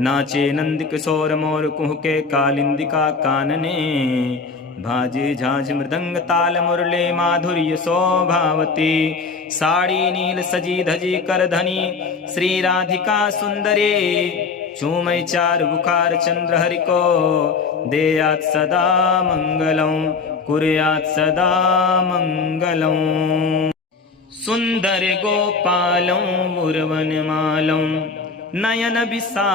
नाचे नंद किशोर मोर कुहके कालिंदिका कानने। भाजे झांझ मृदंग ताल मुरले माधुर्य शोभावती। साड़ी नील सजी धजी कर धनी श्री राधिका सुंदरी। चूमय चारु बुखार चंद्र हरि को देयात सदा मंगलम कुर्यात सदा मंगलम। सुंदर गोपालम उर्वनमालम नयन विशाल